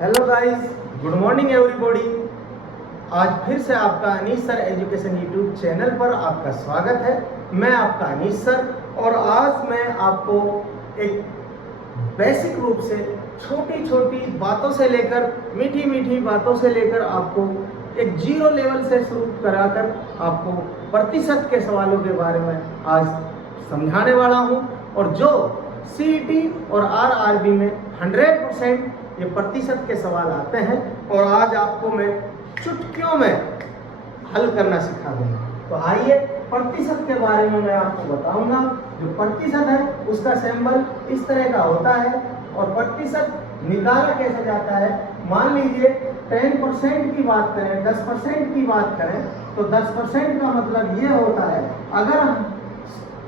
Hello guys, good morning everybody. आज फिर से आपका Anish sir education YouTube channel पर आपका स्वागत है। मैं आपका अनीश सर और आज मैं आपको एक बेसिक रूप से छोटी छोटी बातों से लेकर मीठी मीठी बातों से लेकर आपको एक जीरो लेवल से शुरू कराकर आपको प्रतिशत के सवालों के बारे में आज समझाने वाला हूं। और जो सीईटी और आरआरबी में 100% ये प्रतिशत के सवाल आते हैं और आज आपको मैं चुटकियों में हल करना सिखा दूंगा। तो आइए प्रतिशत के बारे में मैं आपको बताऊंगा। जो प्रतिशत है उसका सिंबल इस तरह का होता है और प्रतिशत निकाला कैसे जाता है। मान लीजिए 10% की बात करें, 10% की बात करें तो 10% का मतलब ये होता है अगर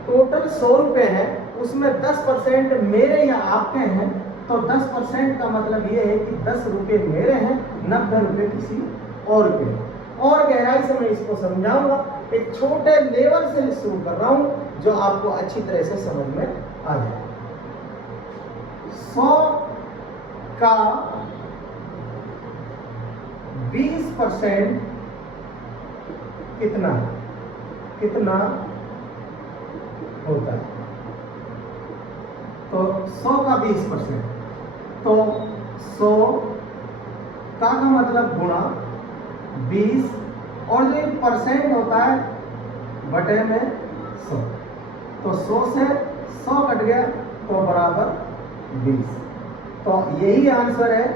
टोटल 100 रुपये है उसमें 10% मेरे या आपके हैं तो 10% का मतलब ये है कि 10 रुपये मेरे हैं, 90 रुपये किसी और के। और गहराई से मैं इसको समझाऊंगा। एक छोटे लेवल से शुरू कर रहा हूं जो आपको अच्छी तरह से समझ में आ जाए। 100 का 20% कितना होता है। तो 100 का 20% तो 100 का मतलब गुणा 20 और जो परसेंट होता है बटे में 100। तो 100 से 100 कट गया तो बराबर 20। तो यही आंसर है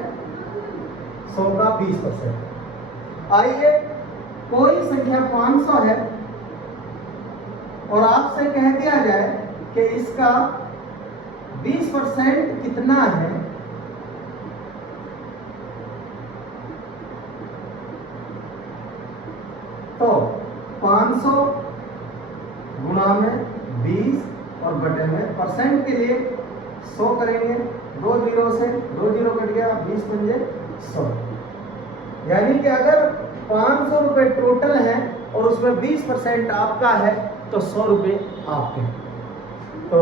100 का 20%। आइए कोई संख्या 500 है और आपसे कह दिया जाए कि इसका 20% कितना है। तो 500 गुणा में 20 और बटे में परसेंट के लिए 100 करेंगे। 2 जीरो से 2 जीरो कट गया, 20 पंजे 100। यानी कि अगर 500 रुपये टोटल है और उसमें 20% आपका है तो 100 रुपये आपके। तो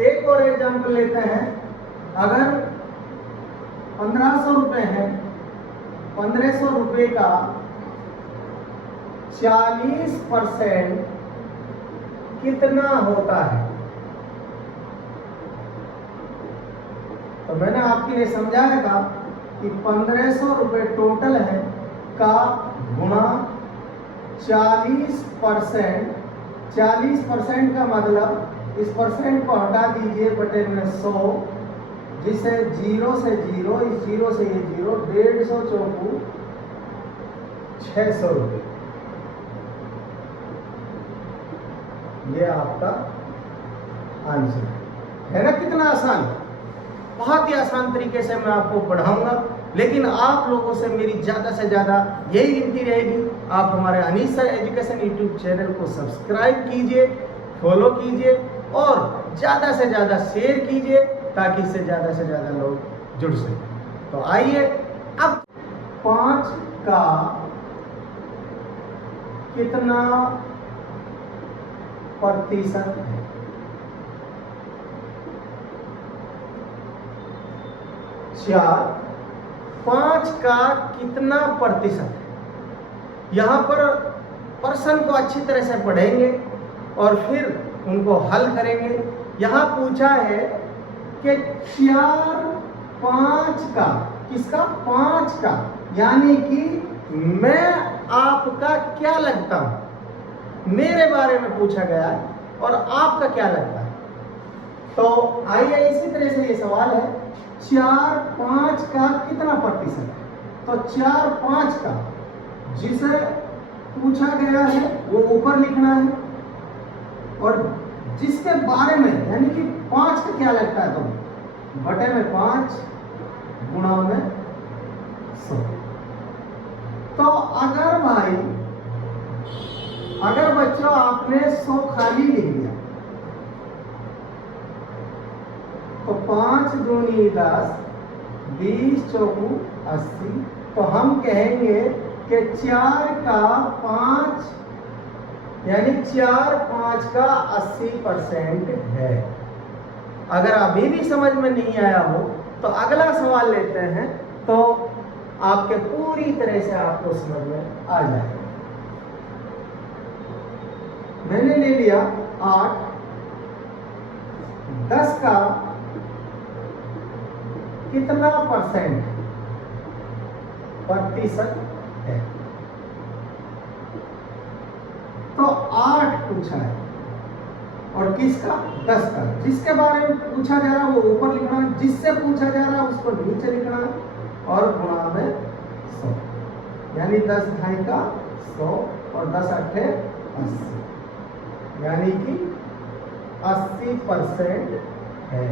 एक और एग्जाम्पल लेते हैं। अगर 1500 रुपये है, 1500 रुपये का 40% कितना होता है। तो मैंने आपके लिए समझाया था कि 1500 रुपये टोटल है का गुणा 40%। 40% का मतलब इस परसेंट को हटा दीजिए बटे में 100, जिसे 0 से 0, इस 0 से ये 0, 150 चौकू 600 रुपये। ये आपका आंसर है ना। कितना आसान, बहुत ही आसान तरीके से मैं आपको पढ़ाऊंगा। लेकिन आप लोगों से मेरी ज़्यादा से ज़्यादा यही विनती रहेगी, आप हमारे Anish sir education YouTube channel को सब्सक्राइब कीजिए, फॉलो कीजिए और ज़्यादा से ज़्यादा शेयर कीजिए ताकि इससे ज़्यादा से ज़्यादा लोग जुड़ सकें। तो आइए अब 5 का कितना प्रतिशत है। 4 5 का कितना प्रतिशत है। यहाँ पर प्रश्न को अच्छी तरह से पढ़ेंगे और फिर उनको हल करेंगे। यहाँ पूछा है कि 4 5 का, किसका 5 का, यानी कि मैं आपका क्या लगता हूं, मेरे बारे में पूछा गया है और आपका क्या लगता है। तो आइए इसी तरह से ये सवाल है 4 5 का कितना प्रतिशत है। तो 4 5 का जिसे पूछा गया है वो ऊपर लिखना है और जिसके बारे में यानी कि 5 का क्या लगता है तो बटे में 5 गुणा में 100। तो अगर बच्चों आपने 100 खाली लिख दिया तो 5 दूनी 10, 20 चौकू 80। तो हम कहेंगे कि 4 का 5 यानी 4 5 का 80% है। अगर अभी भी समझ में नहीं आया हो तो अगला सवाल लेते हैं, तो आपके पूरी तरह से आपको समझ में आ जाएगा। मैंने ले लिया 8, 10 का कितना प्रतिशत है। तो 8 पूछा है और किसका? 10 का। जिसके बारे में पूछा जा रहा है वो ऊपर लिखना है, जिससे पूछा जा रहा है उसको नीचे लिखना है और गुणा में 100, यानी 10 ढाई का 100 और 10 अट्ठे 80, यानी कि 80% है।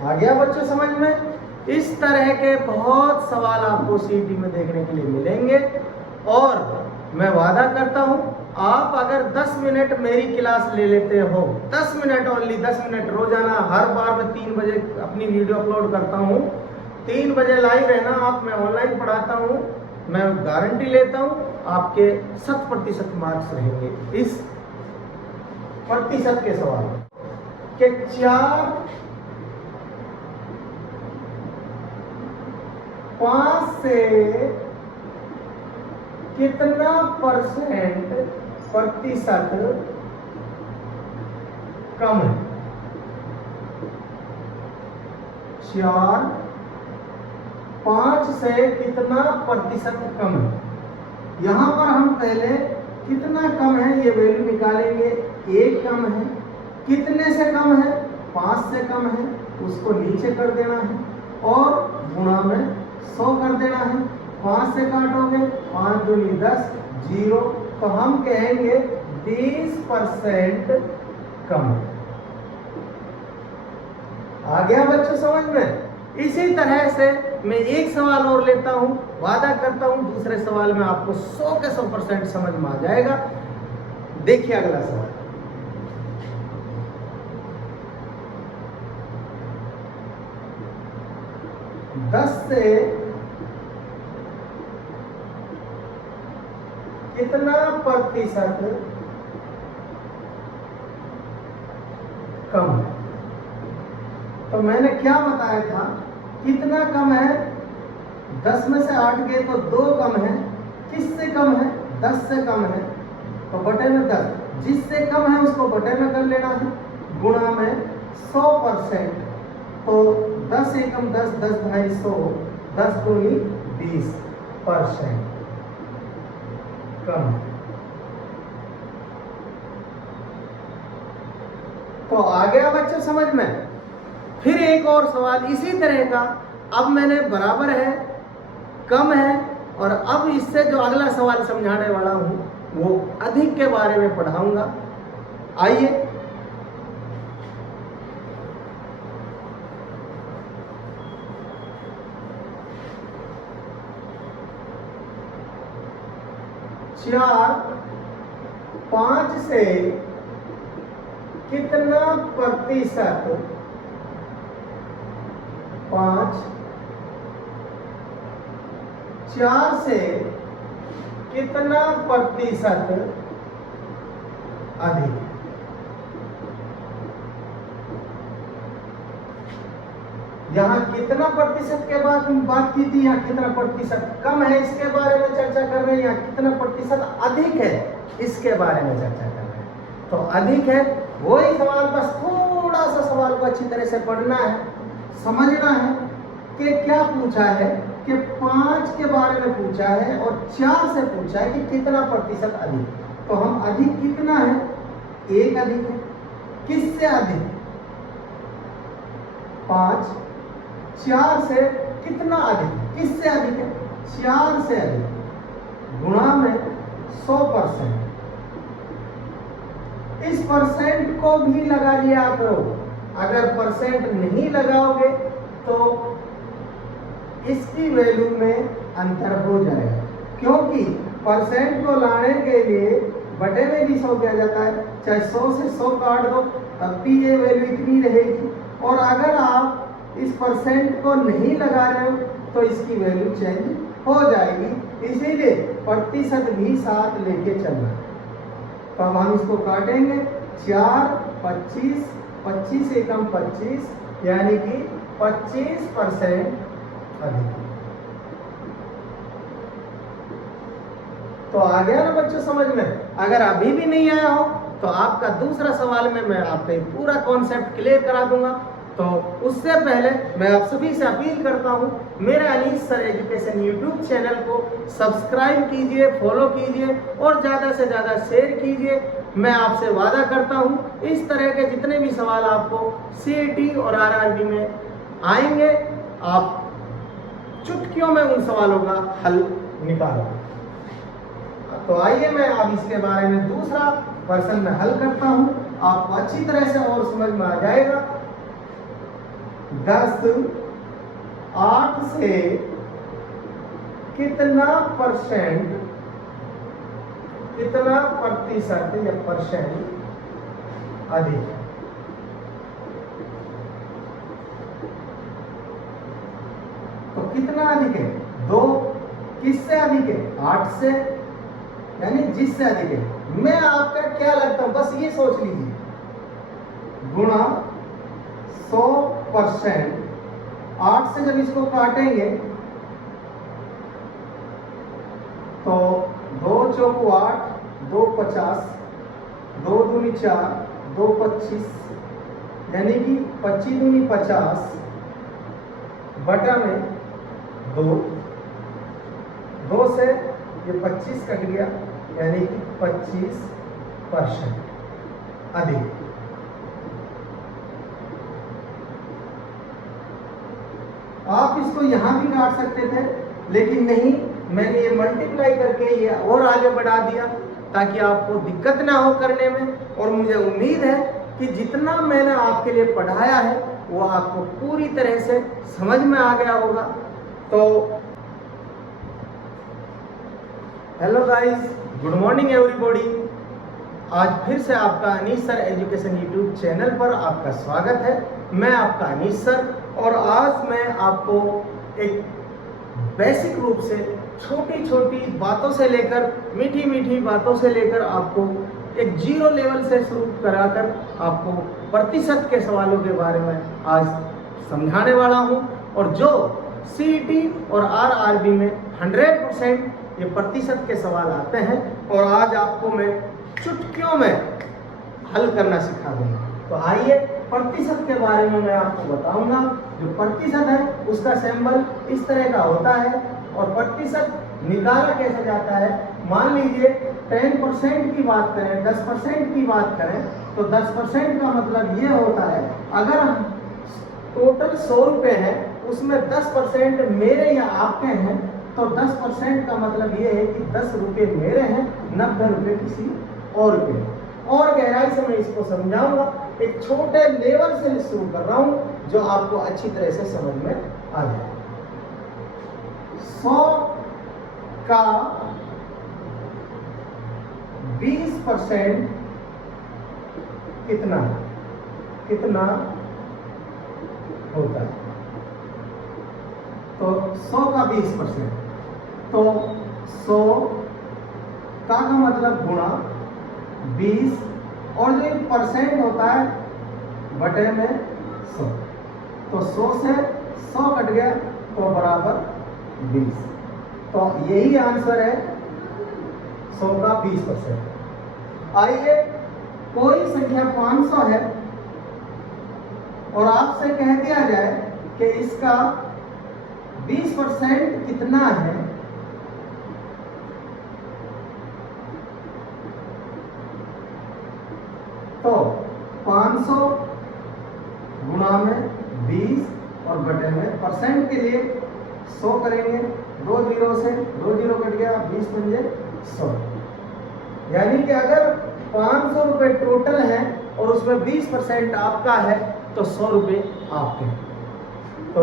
आ गया बच्चों समझ में? इस तरह के बहुत सवाल आपको सीईटी में देखने के लिए मिलेंगे और मैं वादा करता हूं, आप अगर 10 मिनट मेरी क्लास ले लेते हो, 10 मिनट ओनली, 10 मिनट रोजाना, हर बार मैं 3 बजे अपनी वीडियो अपलोड करता हूं, 3 बजे लाइव रहना आप, मैं ऑनलाइन पढ़ाता हूं, मैं गारंटी लेता हूं आपके 100% मार्क्स रहेंगे इस प्रतिशत के सवाल के। 5 से कितना प्रतिशत कम है? 4, 5 से कितना प्रतिशत कम है? यहां पर हम पहले कितना कम है ये वैल्यू निकालेंगे। 1 कम है, कितने से कम है? 5 से कम है, उसको नीचे कर देना है और गुणा में 100 कर देना है। 5 से काटोगे, 5 दूनी 10, 0, तो हम कहेंगे 20% कम। आ गया बच्चों समझ में? इसी तरह से मैं एक सवाल और लेता हूं, वादा करता हूं दूसरे सवाल में आपको 100 के 100% समझ में आ जाएगा। देखिए अगला सवाल, दस से कितना प्रतिशत कम है? तो मैंने क्या बताया था, कितना कम है? 10 में से 8 गए तो 2 कम है। किससे कम है? 10 से कम है, तो बटे में 10, जिससे कम है उसको बटे में कर लेना है, गुणा में 100%। तो 10 एकम 10, 10 ढाई 100, 10 दूनी 20% कम। तो आ गया बच्चों समझ में? फिर एक और सवाल इसी तरह का, अब मैंने बराबर है, कम है, और अब इससे जो अगला सवाल समझाने वाला हूं वो अधिक के बारे में पढ़ाऊंगा। आइए, चार 5 से कितना प्रतिशत 5 4 से कितना प्रतिशत अधिक? यहाँ कितना प्रतिशत के बाद हम बात की थी, यहाँ कितना प्रतिशत कम है इसके बारे में चर्चा कर रहे हैं, यहाँ कितना प्रतिशत अधिक है इसके बारे में चर्चा कर रहे हैं। तो अधिक है वही सवाल, बस थोड़ा सा सवाल को अच्छी तरह से पढ़ना है, समझना है कि क्या पूछा है, कि 5 के बारे में पूछा है और 4 से पूछा है कि कितना प्रतिशत अधिक। तो हम अधिक कितना है? 1 अधिक है। किससे अधिक? 5 4 से कितना अधिक? किससे अधिक है? 4 से अधिक, गुणा में 100%। इस परसेंट को भी लगा लिया करो, अगर परसेंट नहीं लगाओगे तो इसकी वैल्यू में अंतर हो जाएगा, क्योंकि परसेंट को लाने के लिए बटे में भी 100 किया जाता है, चाहे 100 से 100 काट दो तब भी ये वैल्यू इतनी रहेगी। और अगर आप इस परसेंट को नहीं लगा रहे हो तो इसकी वैल्यू चेंज हो जाएगी, इसीलिए प्रतिशत भी साथ लेके चलना है। तो अब हम इसको काटेंगे, 4, 25 25 एकम 25 यानी कि 25% अधिक। तो आ गया ना बच्चों समझ में? अगर अभी भी नहीं आया हो तो आपका दूसरा सवाल में मैं आपको पूरा कॉन्सेप्ट क्लियर करा दूंगा। तो उससे पहले मैं आप सभी से अपील करता हूं, मेरे Anees sir education YouTube channel को सब्सक्राइब कीजिए, फॉलो कीजिए और ज़्यादा से ज़्यादा शेयर कीजिए। मैं आपसे वादा करता हूं इस तरह के जितने भी सवाल आपको सीईटी और आरआरबी में आएंगे, आप चुटकियों में उन सवालों का हल निकालोगे। तो आइए मैं अब इसके बारे में दूसरा प्रश्न में हल करता हूं, आपको अच्छी तरह से और समझ में आ जाएगा। 10 8 से कितना प्रतिशत या परसेंट अधिक है? तो कितना अधिक है? 2 किससे अधिक है? 8 से, यानी जिससे अधिक है। मैं आपका क्या लगता हूं, बस ये सोच लीजिए, गुणा 100%। 8 से जब इसको काटेंगे तो 2 चौको 8, 2 50, 2 दूनी 4, 2 25, यानी कि 25 दूनी 50 बटा में 2 से ये 25 कट गया, यानी कि 25% अधिक। आप इसको यहां भी काट सकते थे, लेकिन नहीं, मैंने ये मल्टीप्लाई करके ये और आगे बढ़ा दिया ताकि आपको दिक्कत ना हो करने में। और मुझे उम्मीद है कि जितना मैंने आपके लिए पढ़ाया है वो आपको पूरी तरह से समझ में आ गया होगा। तो hello guys, good morning everybody. आज फिर से आपका Anees sir education YouTube channel पर आपका स्वागत है। मैं आपका अनीस सर, और आज मैं आपको एक बेसिक रूप से छोटी छोटी बातों से लेकर मीठी मीठी बातों से लेकर आपको एक जीरो लेवल से शुरू कराकर आपको प्रतिशत के सवालों के बारे में आज समझाने वाला हूं। और जो सीईटी और आरआरबी में 100% ये प्रतिशत के सवाल आते हैं, और आज आपको मैं चुटकियों में हल करना सिखा दूंगा। तो आइए प्रतिशत के बारे में मैं आपको बताऊंगा। जो प्रतिशत है उसका सिंबल इस तरह का होता है, और प्रतिशत निकाला कैसे जाता है। मान लीजिए 10% की बात करें, 10% की बात करें, तो 10% का मतलब ये होता है, अगर टोटल 100 रुपये है उसमें 10% मेरे या आपके हैं, तो 10% का मतलब ये है कि 10 रुपये मेरे हैं, 90 रुपये किसी और के। और गहराई से मैं इसको समझाऊंगा, एक छोटे लेवल से शुरू कर रहा हूं जो आपको अच्छी तरह से समझ में आ जाए। 100 का 20% कितना होता है? तो 100 का 20%, तो 100 का मतलब गुणा 20, और जो परसेंट होता है बटे में 100, तो 100 से 100 कट गया तो बराबर 20। तो यही आंसर है 100 का 20%। आइए, कोई संख्या 500 है और आपसे कह दिया जाए कि इसका 20% कितना है, तो 500 गुणा में 20 और बटे में परसेंट के लिए 100 करेंगे। 2 जीरो से 2 जीरो कट गया, 20 पंजे 100। यानी कि अगर 500 रुपये टोटल है और उसमें 20% आपका है तो 100 रुपये आपके। तो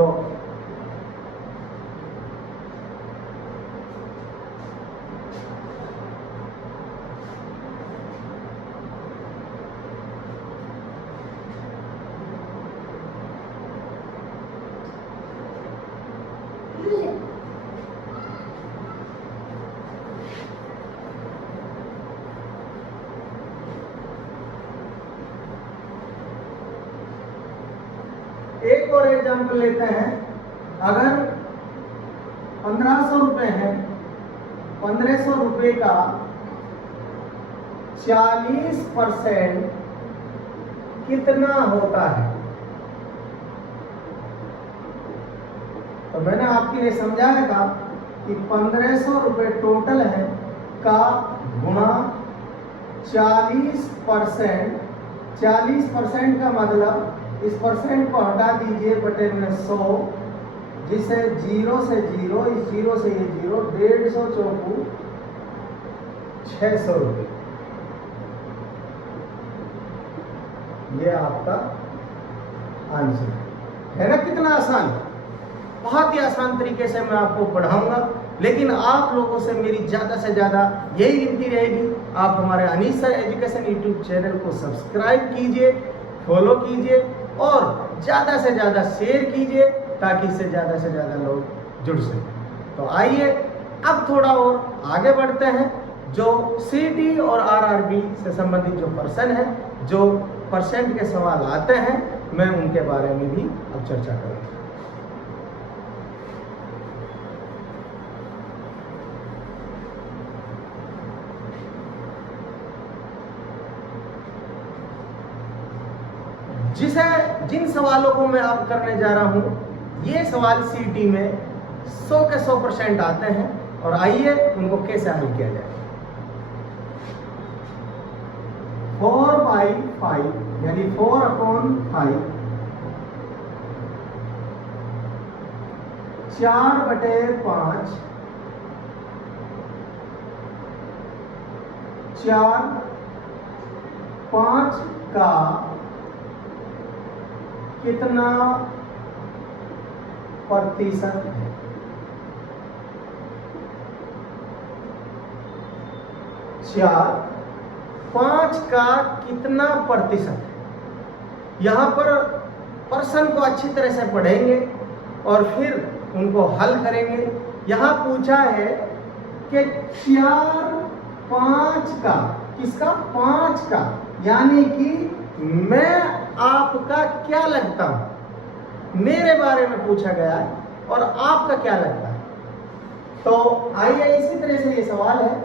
एक और एग्जाम्पल लेते हैं। अगर 1500 रुपये है, 1500 रुपये का 40% कितना होता है? तो मैंने आपके लिए समझाया था कि 1500 रुपये टोटल है का गुणा 40%। 40% का मतलब इस परसेंट को हटा दीजिए बटे में 100, जिसे 0 से 0, इस 0 से ये 0, 150 चौकू 600 रुपये। ये आपका आंसर है ना। कितना आसान, बहुत ही आसान तरीके से मैं आपको पढ़ाऊंगा, लेकिन आप लोगों से मेरी ज़्यादा से ज़्यादा यही विनती रहेगी, आप हमारे Anees sir education YouTube channel को सब्सक्राइब कीजिए, फॉलो कीजिए और ज़्यादा से ज़्यादा शेयर कीजिए, ताकि इससे ज़्यादा से ज़्यादा लोग जुड़ सकें। तो आइए अब थोड़ा और आगे बढ़ते हैं। जो सीटी और आरआरबी से संबंधित जो पर्सन है, जो परसेंट के सवाल आते हैं, मैं उनके बारे में भी अब चर्चा करूँगा। जिन सवालों को मैं अब करने जा रहा हूं, ये सवाल सीटी में 100 के 100% आते हैं, और आइए उनको कैसे हल किया जाए। 4/5 यानी 4/5 4/5 4 5 का कितना प्रतिशत है? 4 5 का कितना प्रतिशत है? यहां पर प्रश्न को अच्छी तरह से पढ़ेंगे और फिर उनको हल करेंगे। यहां पूछा है कि 4 5 का, किसका? 5 का, यानी कि मैं आपका क्या लगता हूं, मेरे बारे में पूछा गया है, और आपका क्या लगता है। तो आइए इसी तरह से ये सवाल है,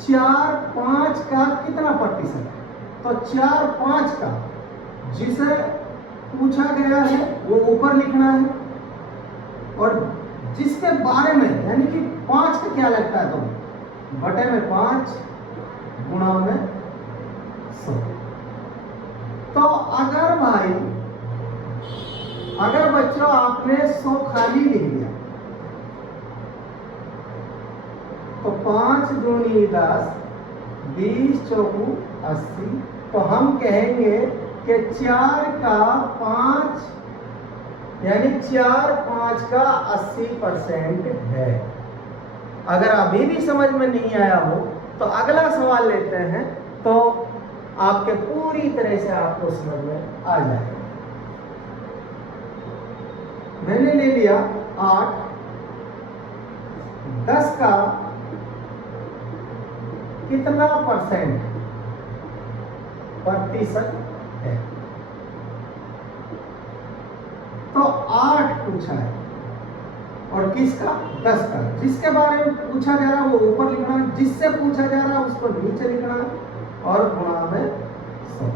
4 5 का कितना प्रतिशत है? तो 4 5 का जिसे पूछा गया है वो ऊपर लिखना है, और जिसके बारे में यानी कि 5 का क्या लगता है, तो बटे में 5 गुणा में 100। तो अगर बच्चों आपने 100 खाली लिख दिया, तो 5 दूनी 10, 20 चौकू 80, तो हम कहेंगे कि 4 का 5 यानी 4 5 का 80% है। अगर अभी भी समझ में नहीं आया हो तो अगला सवाल लेते हैं, तो आपके पूरी तरह से आपको समझ में आ जाएगा। मैंने ले लिया 8, 10 का कितना प्रतिशत है? तो 8 पूछा है, और किसका? 10 का। जिसके बारे में पूछा जा रहा है वो ऊपर लिखना है, जिससे पूछा जा रहा है उसको नीचे लिखना है, और गुणा में 100,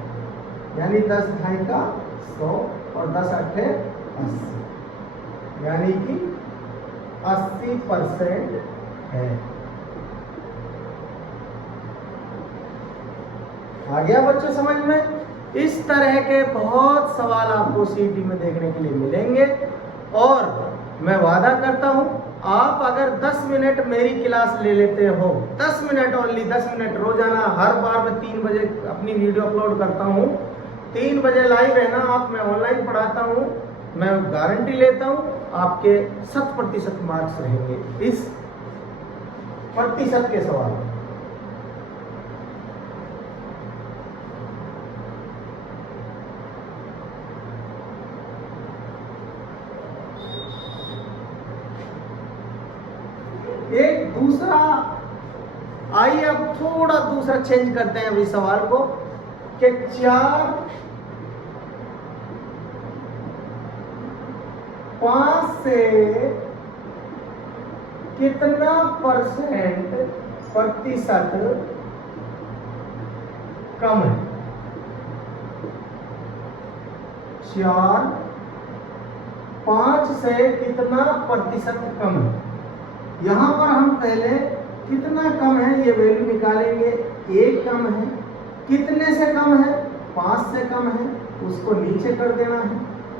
यानी 10 ढाई का 100 और 10 अट्ठे 80, यानी कि 80% है। आ गया बच्चों समझ में? इस तरह के बहुत सवाल आपको सीटी में देखने के लिए मिलेंगे, और मैं वादा करता हूं, आप अगर 10 मिनट मेरी क्लास ले लेते हो, 10 मिनट ओनली, 10 मिनट रोजाना, हर बार मैं 3 बजे अपनी वीडियो अपलोड करता हूं, 3 बजे लाइव रहना आप, मैं ऑनलाइन पढ़ाता हूं, मैं गारंटी लेता हूं आपके 100% मार्क्स रहेंगे इस प्रतिशत के सवाल। एक दूसरा, आइए अब थोड़ा दूसरा चेंज करते हैं अभी सवाल को, कि 4 5 से कितना प्रतिशत कम है? 4 5 से कितना प्रतिशत कम है? यहां पर हम पहले कितना कम है ये वैल्यू निकालेंगे। 1 कम है, कितने से कम है? 5 से कम है, उसको नीचे कर देना है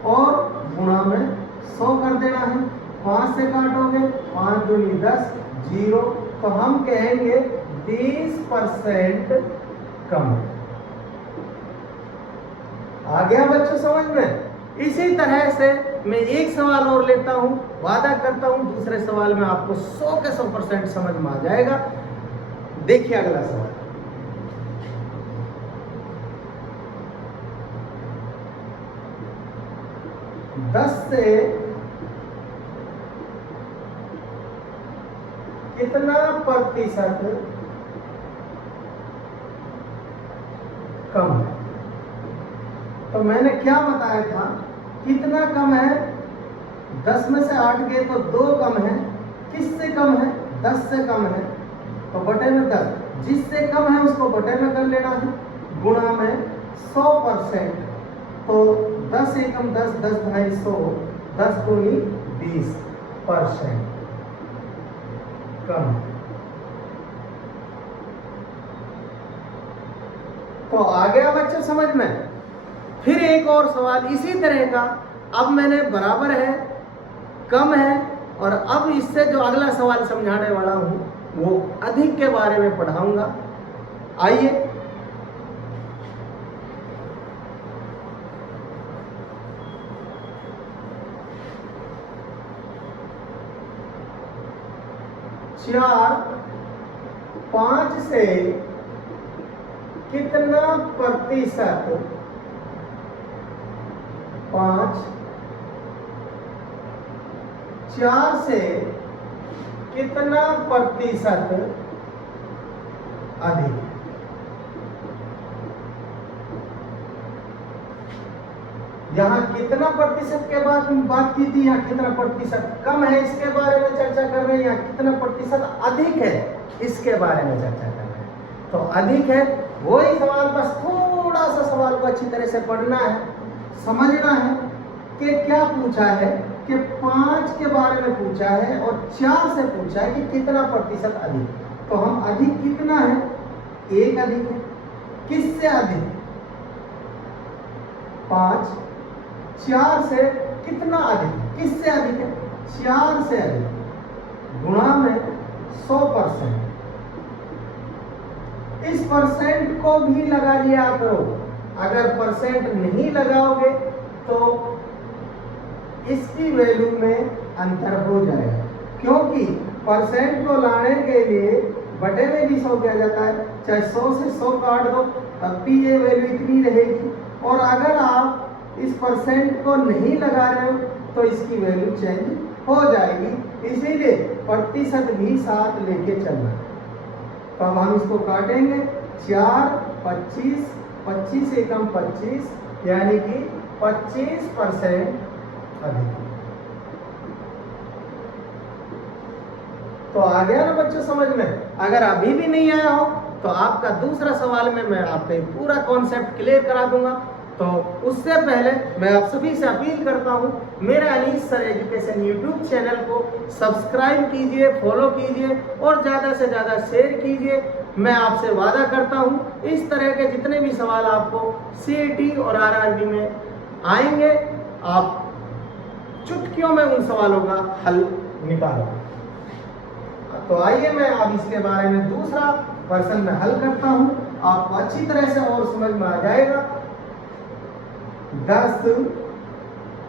और गुणा में 100 कर देना है। 5 से काटोगे 5 दूनी 10, 0, तो हम कहेंगे 20% कम है। आ गया बच्चों समझ में? इसी तरह से मैं एक सवाल और लेता हूं, वादा करता हूं दूसरे सवाल में आपको 100 के 100% समझ में आ जाएगा। देखिए अगला सवाल। दस से कितना प्रतिशत कम है? तो मैंने क्या बताया था, कितना कम है? 10 में से 8 गए तो 2 कम है। किससे कम है? 10 से कम है, तो बटे में 10। जिससे कम है उसको बटे में कर लेना है, गुणा में 100%। तो 10 एकम 10, 10 भाई 100, 10 दूनी 20% कम है। तो आ गया बच्चे समझ में? फिर एक और सवाल इसी तरह का। अब मैंने बराबर है, कम है, और अब इससे जो अगला सवाल समझाने वाला हूं वो अधिक के बारे में पढ़ाऊंगा। आइए। चार 5 से कितना प्रतिशत? 5 4 से कितना प्रतिशत अधिक? यहाँ कितना प्रतिशत के बाद बात की थी, यहाँ कितना प्रतिशत कम है इसके बारे में चर्चा कर रहे हैं, यहाँ कितना प्रतिशत अधिक है इसके बारे में चर्चा कर रहे हैं। तो अधिक है वही सवाल, बस थोड़ा सा सवाल को अच्छी तरह से पढ़ना है, समझना है कि क्या पूछा है, कि 5 के बारे में पूछा है और 4 से पूछा है कि कितना प्रतिशत अधिक। तो हम अधिक कितना है? 1 अधिक है। किससे अधिक? 5 4 से कितना अधिक? किससे अधिक है? 4 से अधिक, गुणा में 100%। इस परसेंट को भी लगा लिया करो। अगर परसेंट नहीं लगाओगे तो इसकी वैल्यू में अंतर हो जाएगा, क्योंकि परसेंट को लाने के लिए बटे में भी 100 किया जाता है। चाहे 100 से 100 काट दो तब भी ये वैल्यू इतनी रहेगी। और अगर आप इस परसेंट को नहीं लगा रहे हो तो इसकी वैल्यू चेंज हो जाएगी। इसीलिए प्रतिशत भी साथ लेके चलना। तो अब हम इसको काटेंगे। 4 25, 25 से कम 25, यानी कि 25% अधिक। तो आ गया ना बच्चों समझ में? अगर अभी भी नहीं आया हो तो आपका दूसरा सवाल में मैं आपको पूरा कॉन्सेप्ट क्लियर करा दूंगा। तो उससे पहले मैं आप सभी से अपील करता हूं, मेरा Anish sir education YouTube channel को सब्सक्राइब कीजिए, फॉलो कीजिए और ज़्यादा से ज़्यादा शेयर कीजिए। मैं आपसे वादा करता हूं इस तरह के जितने भी सवाल आपको सीईटी और आरआरबी में आएंगे, आप चुटकियों में उन सवालों का हल निकालोगे। तो आइए मैं अब इसके बारे में दूसरा प्रश्न में हल करता हूं, आपको अच्छी तरह से और समझ में आ जाएगा। 10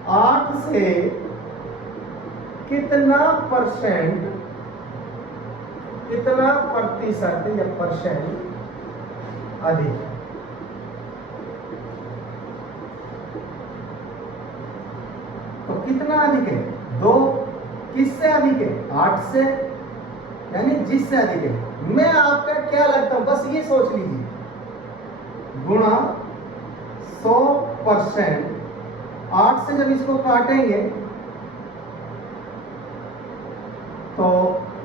8 से कितना प्रतिशत या परसेंट अधिक है? तो कितना अधिक है? 2। किससे अधिक है? 8 से, यानी जिससे अधिक है। मैं आपका क्या लगता हूं, बस ये सोच लीजिए, गुणा 100%। 8 से जब इसको काटेंगे तो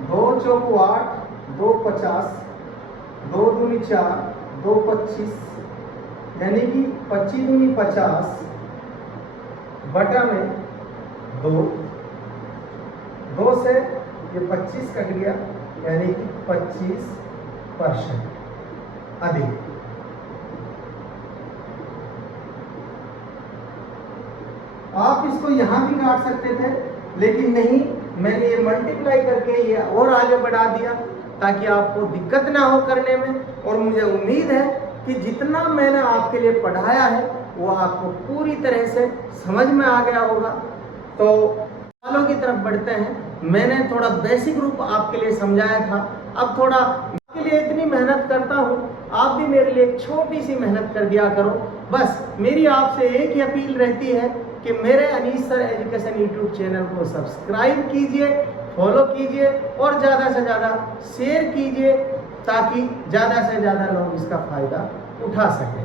2 चौको 8, 2 50, 2 दूनी 4, 2 25, यानी कि 25 दूनी 50 बटा में 2 से ये 25 कट गया, यानी कि 25% अधिक। आप इसको यहां भी काट सकते थे, लेकिन नहीं, मैंने ये मल्टीप्लाई करके ये और आगे बढ़ा दिया ताकि आपको दिक्कत ना हो करने में। और मुझे उम्मीद है कि जितना मैंने आपके लिए पढ़ाया है वो आपको पूरी तरह से समझ में आ गया होगा। तो सवालों की तरफ बढ़ते हैं। मैंने थोड़ा बेसिक रूप आपके लिए समझाया था, अब थोड़ा आपके लिए इतनी मेहनत करता हूँ, आप भी मेरे लिए एक छोटी सी मेहनत कर दिया करो। बस मेरी आपसे एक ही अपील रहती है कि मेरे Anees sir education YouTube channel को सब्सक्राइब कीजिए, फॉलो कीजिए और ज़्यादा से ज़्यादा शेयर कीजिए ताकि ज़्यादा से ज़्यादा लोग इसका फ़ायदा उठा सकें।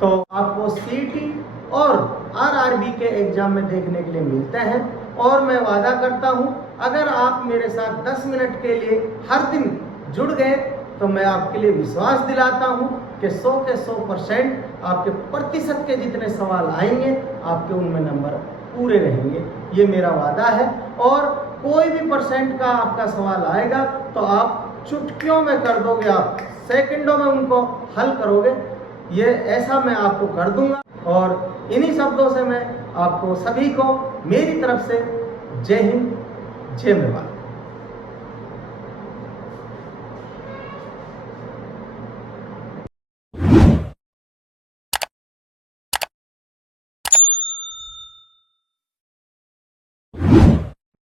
तो आपको सीईटी और आरआरबी के एग्जाम में देखने के लिए मिलते हैं। और मैं वादा करता हूं, अगर आप मेरे साथ 10 मिनट के लिए हर दिन जुड़ गए तो मैं आपके लिए विश्वास दिलाता हूं कि 100 के 100% आपके प्रतिशत के जितने सवाल आएंगे आपके उनमें नंबर पूरे रहेंगे, ये मेरा वादा है। और कोई भी परसेंट का आपका सवाल आएगा तो आप चुटकियों में कर दोगे, आप सेकंडों में उनको हल करोगे, ये ऐसा मैं आपको कर दूंगा। और इन्हीं शब्दों से मैं आपको सभी को मेरी तरफ से जय हिंद, जय मेवाड़।